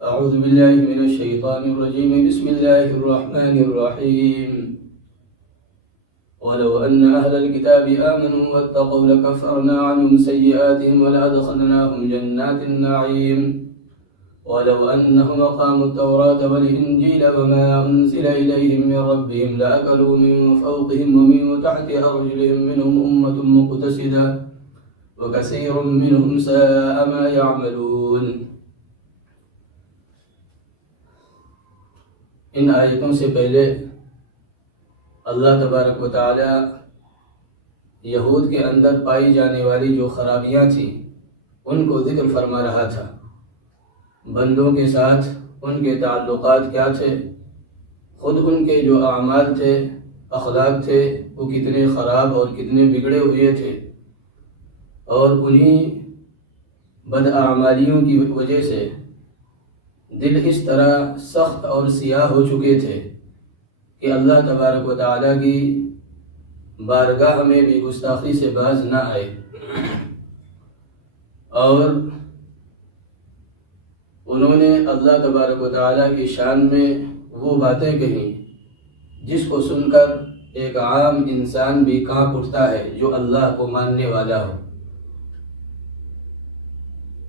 أعوذ بالله من الشيطان الرجيم. بسم الله الرحمن الرحيم. ولو أن أهل الكتاب آمنوا واتقوا لكفرنا عنهم سيئاتهم ولأدخلناهم جنات النعيم. ولو أنهم أقاموا التوراة والإنجيل وما أنزل إليهم من ربهم لأكلوا من فوقهم ومن تحت أرجلهم منهم أمة مقتصدة وكثير منهم ساء ما يعملون. ان آیتوں سے پہلے اللہ تبارک و تعالی یہود کے اندر پائی جانے والی جو خرابیاں تھیں ان کو ذکر فرما رہا تھا. بندوں کے ساتھ ان کے تعلقات کیا تھے، خود ان کے جو اعمال تھے، اخلاق تھے، وہ کتنے خراب اور کتنے بگڑے ہوئے تھے، اور انہی بداعمالیوں کی وجہ سے دل اس طرح سخت اور سیاہ ہو چکے تھے کہ اللہ تبارک و تعالیٰ کی بارگاہ میں بھی گستاخی سے باز نہ آئے، اور انہوں نے اللہ تبارک و تعالیٰ کی شان میں وہ باتیں کہیں جس کو سن کر ایک عام انسان بھی کانپ اٹھتا ہے جو اللہ کو ماننے والا ہو.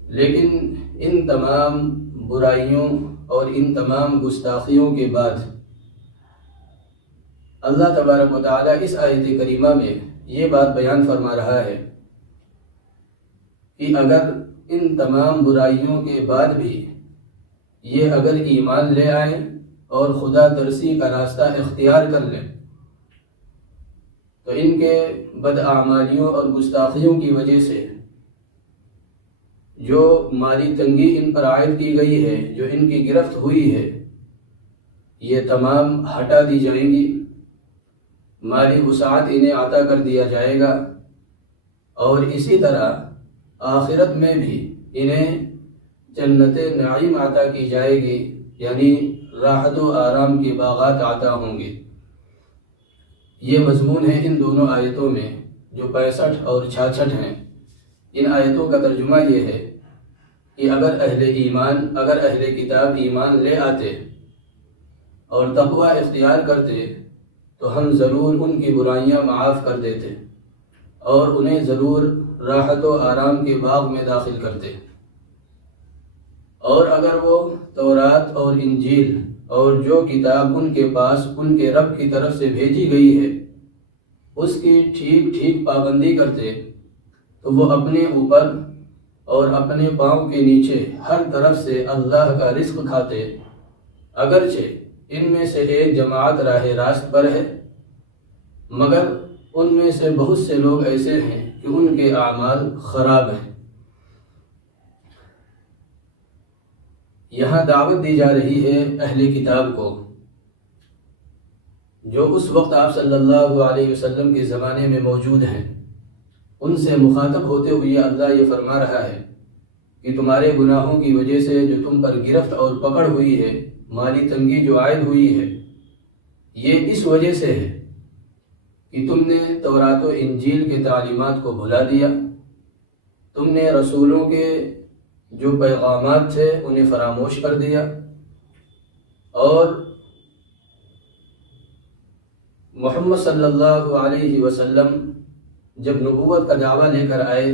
لیکن ان تمام برائیوں اور ان تمام گستاخیوں کے بعد اللہ تبارک و تعالیٰ اس آیت کریمہ میں یہ بات بیان فرما رہا ہے کہ اگر ان تمام برائیوں کے بعد بھی یہ اگر ایمان لے آئیں اور خدا ترسی کا راستہ اختیار کر لیں تو ان کے بداعمالیوں اور گستاخیوں کی وجہ سے جو مالی تنگی ان پر عائد کی گئی ہے، جو ان کی گرفت ہوئی ہے، یہ تمام ہٹا دی جائیں گی. مالی وسعت انہیں عطا کر دیا جائے گا، اور اسی طرح آخرت میں بھی انہیں جنت نعیم عطا کی جائے گی، یعنی راحت و آرام کے باغات عطا ہوں گے. یہ مضمون ہے ان دونوں آیتوں میں جو 65 اور 66 ہیں. ان آیتوں کا ترجمہ یہ ہے کہ اگر اہل کتاب ایمان لے آتے اور تقوی اختیار کرتے تو ہم ضرور ان کی برائیاں معاف کر دیتے اور انہیں ضرور راحت و آرام کے باغ میں داخل کرتے. اور اگر وہ تورات اور انجیل اور جو کتاب ان کے پاس ان کے رب کی طرف سے بھیجی گئی ہے اس کی ٹھیک ٹھیک پابندی کرتے تو وہ اپنے اوپر اور اپنے پاؤں کے نیچے ہر طرف سے اللہ کا رزق کھاتے. اگرچہ ان میں سے ایک جماعت راہ راست پر ہے، مگر ان میں سے بہت سے لوگ ایسے ہیں کہ ان کے اعمال خراب ہیں. یہاں دعوت دی جا رہی ہے اہل کتاب کو، جو اس وقت آپ صلی اللہ علیہ وسلم کے زمانے میں موجود ہیں. ان سے مخاطب ہوتے ہوئے اللہ یہ فرما رہا ہے کہ تمہارے گناہوں کی وجہ سے جو تم پر گرفت اور پکڑ ہوئی ہے، مالی تنگی جو عائد ہوئی ہے، یہ اس وجہ سے ہے کہ تم نے تورات و انجیل کے تعلیمات کو بھلا دیا، تم نے رسولوں کے جو پیغامات تھے انہیں فراموش کر دیا، اور محمد صلی اللہ علیہ وسلم جب نبوت کا دعویٰ لے کر آئے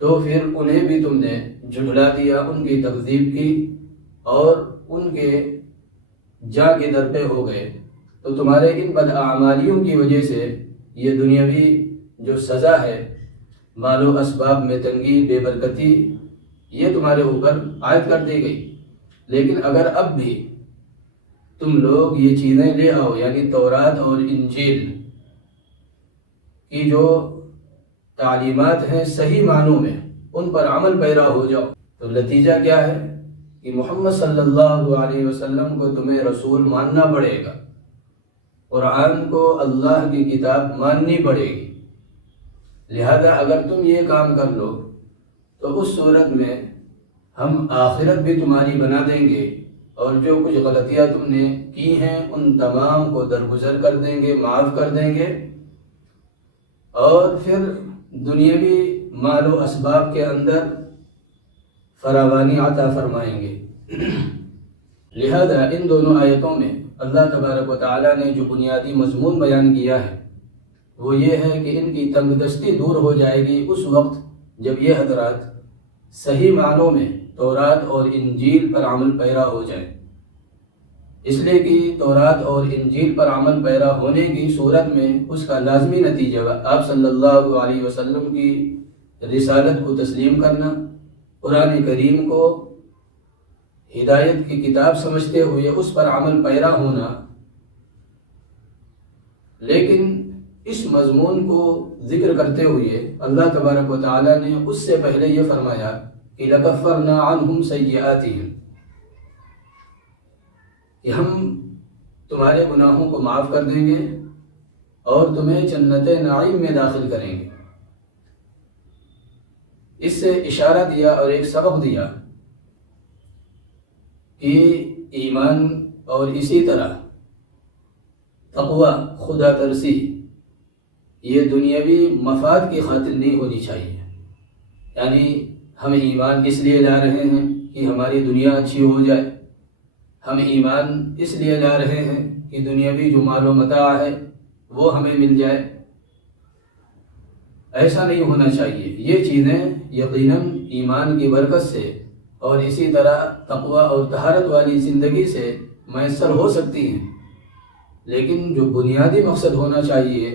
تو پھر انہیں بھی تم نے جھٹلا دیا، ان کی تکذیب کی اور ان کے جا کے در پہ ہو گئے. تو تمہارے ان بداعمالیوں کی وجہ سے یہ دنیاوی جو سزا ہے، مال و اسباب میں تنگی، بے برکتی، یہ تمہارے اوپر عائد کر دی گئی. لیکن اگر اب بھی تم لوگ یہ چیزیں لے آؤ، یعنی تورات اور انجیل کی جو تعلیمات ہیں صحیح معنوں میں ان پر عمل پیرا ہو جاؤ، تو نتیجہ کیا ہے کہ محمد صلی اللہ علیہ وسلم کو تمہیں رسول ماننا پڑے گا، قرآن کو اللہ کی کتاب ماننی پڑے گی. لہذا اگر تم یہ کام کر لو تو اس صورت میں ہم آخرت بھی تمہاری بنا دیں گے، اور جو کچھ غلطیاں تم نے کی ہیں ان تمام کو درگزر کر دیں گے، معاف کر دیں گے، اور پھر دنیاوی مال و اسباب کے اندر فراوانی عطا فرمائیں گے۔ لہذا ان دونوں آیتوں میں اللہ تبارک و تعالیٰ نے جو بنیادی مضمون بیان کیا ہے وہ یہ ہے کہ ان کی تنگ دستی دور ہو جائے گی اس وقت جب یہ حضرات صحیح معنوں میں تورات اور انجیل پر عمل پیرا ہو جائیں۔ اس لیے کہ تورات اور انجیل پر عمل پیرا ہونے کی صورت میں اس کا لازمی نتیجہ آپ صلی اللہ علیہ وسلم کی رسالت کو تسلیم کرنا، قرآن کریم کو ہدایت کی کتاب سمجھتے ہوئے اس پر عمل پیرا ہونا۔ لیکن اس مضمون کو ذکر کرتے ہوئے اللہ تبارک و تعالیٰ نے اس سے پہلے یہ فرمایا کہ لَكَفَّرْنَا عَنْهُمْ سَيِّئَاتِهِمْ، کہ ہم تمہارے گناہوں کو معاف کر دیں گے اور تمہیں جنت نعیم میں داخل کریں گے۔ اس سے اشارہ دیا اور ایک سبق دیا کہ ایمان اور اسی طرح تقوی، خدا ترسی، یہ دنیاوی مفاد کی خاطر نہیں ہونی چاہیے۔ یعنی ہم ایمان اس لیے لا رہے ہیں کہ ہماری دنیا اچھی ہو جائے، ہم ایمان اس لیے لا رہے ہیں کہ دنیاوی جو مال و متاع ہے وہ ہمیں مل جائے، ایسا نہیں ہونا چاہیے۔ یہ چیزیں یقیناً ایمان کی برکت سے اور اسی طرح تقوی اور طہارت والی زندگی سے میسر ہو سکتی ہیں، لیکن جو بنیادی مقصد ہونا چاہیے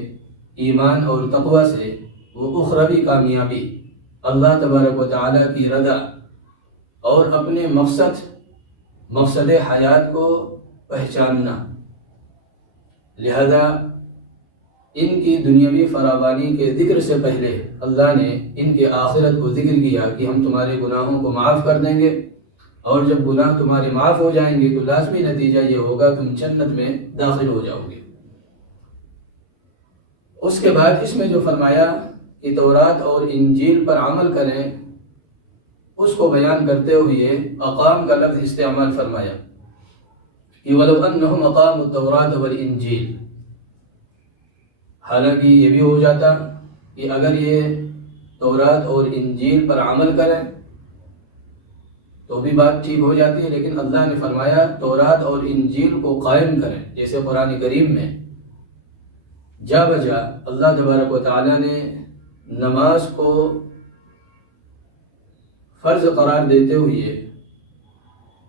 ایمان اور تقوی سے وہ اخروی کامیابی، اللہ تبارک و تعالیٰ کی رضا اور اپنے مقصد حیات کو پہچاننا۔ لہذا ان کی دنیاوی فراوانی کے ذکر سے پہلے اللہ نے ان کے آخرت کو ذکر کیا کہ ہم تمہارے گناہوں کو معاف کر دیں گے، اور جب گناہ تمہارے معاف ہو جائیں گے تو لازمی نتیجہ یہ ہوگا تم جنت میں داخل ہو جاؤ گے۔ اس کے بعد اس میں جو فرمایا کہ تورات اور انجیل پر عمل کریں، اس کو بیان کرتے ہوئے اقام کا لفظ استعمال فرمایا کہ وَلَوْ أَنَّهُمْ أَقَامُوا التَّوْرَاةَ وَالْإِنْجِيلَ، حالانکہ یہ بھی ہو جاتا کہ اگر یہ تورات اور انجیل پر عمل کریں تو بھی بات ٹھیک ہو جاتی ہے، لیکن اللہ نے فرمایا تورات اور انجیل کو قائم کریں۔ جیسے قرآن کریم میں جا بجا اللہ تبارک و تعالیٰ نے نماز کو فرض قرار دیتے ہوئے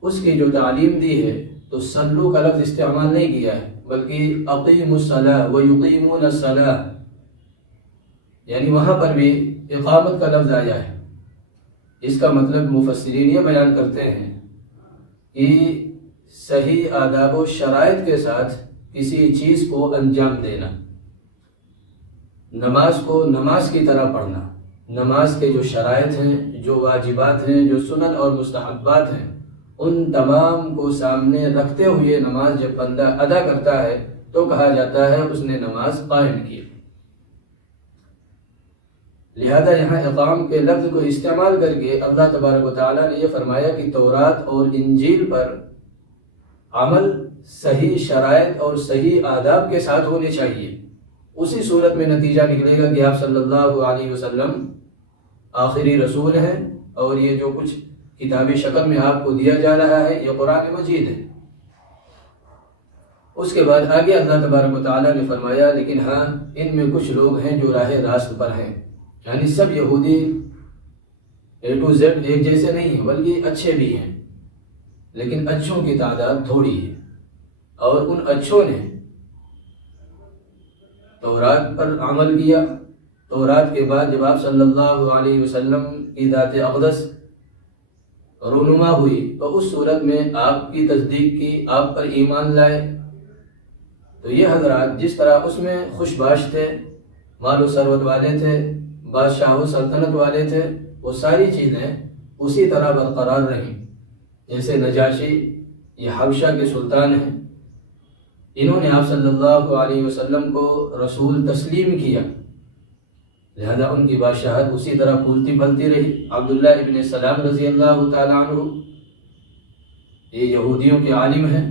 اس کی جو تعلیم دی ہے تو صلو کا لفظ استعمال نہیں کیا ہے، بلکہ اقیموا الصلاۃ ویقیمون الصلاۃ، یعنی وہاں پر بھی اقامت کا لفظ آیا ہے۔ اس کا مطلب مفسرین یہ بیان کرتے ہیں کہ صحیح آداب و شرائط کے ساتھ کسی چیز کو انجام دینا، نماز کو نماز کی طرح پڑھنا، نماز کے جو شرائط ہیں، جو واجبات ہیں، جو سنن اور مستحبات ہیں، ان تمام کو سامنے رکھتے ہوئے نماز جب بندہ ادا کرتا ہے تو کہا جاتا ہے اس نے نماز قائم کی۔ لہذا یہاں اقام کے لفظ کو استعمال کر کے اللہ تبارک و تعالیٰ نے یہ فرمایا کہ تورات اور انجیل پر عمل صحیح شرائط اور صحیح آداب کے ساتھ ہونے چاہیے۔ اسی صورت میں نتیجہ نکلے گا کہ آپ صلی اللہ علیہ وسلم آخری رسول ہیں، اور یہ جو کچھ کتابی شکل میں آپ کو دیا جا رہا ہے یہ قرآن مجید ہے۔ اس کے بعد آگے اللہ تبارک و تعالیٰ نے فرمایا لیکن ہاں ان میں کچھ لوگ ہیں جو راہ راست پر ہیں، یعنی سب یہودی A to Z ایک جیسے نہیں ہیں، بلکہ اچھے بھی ہیں، لیکن اچھوں کی تعداد تھوڑی ہے، اور ان اچھوں نے تورات پر عمل کیا۔ تورات کے بعد جب آپ صلی اللہ علیہ وسلم کی ذات اقدس رونما ہوئی تو اس صورت میں آپ کی تصدیق کی، آپ پر ایمان لائے، تو یہ حضرات جس طرح اس میں خوش باش تھے، مال و ثروت والے تھے، بادشاہ و سلطنت والے تھے، وہ ساری چیزیں اسی طرح برقرار رہیں۔ جیسے نجاشی یہ حبشہ کے سلطان ہیں، انہوں نے آپ صلی اللہ علیہ وسلم کو رسول تسلیم کیا، لہذا ان کی بادشاہت اسی طرح پھولتی پھلتی رہی۔ عبداللہ ابن سلام رضی اللہ تعالیٰ عنہ یہ یہودیوں کے عالم ہیں،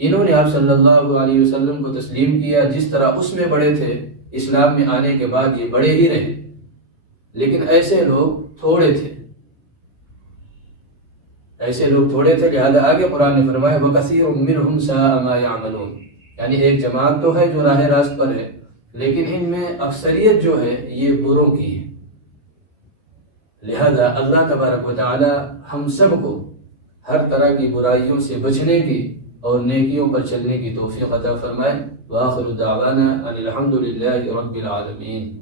انہوں نے آپ صلی اللہ علیہ وسلم کو تسلیم کیا، جس طرح اس میں بڑے تھے اسلام میں آنے کے بعد یہ بڑے ہی رہے، لیکن ایسے لوگ تھوڑے تھے۔ ایسے لوگ تھوڑے تھے، لہذا آگے قرآن نے فرمایا وَكَثِيرٌ مِّنْهُمْ سَاءَ مَا يَعْمَلُونَ، یعنی ایک جماعت تو ہے جو راہ راست پر ہے، لیکن ان میں اکثریت جو ہے یہ بروں کی ہے۔ لہذا اللہ تبارک و تعالی ہم سب کو ہر طرح کی برائیوں سے بچنے کی اور نیکیوں پر چلنے کی توفیق عطا فرمائے۔ وآخر دعوانا ان الحمد للہ رب العالمین۔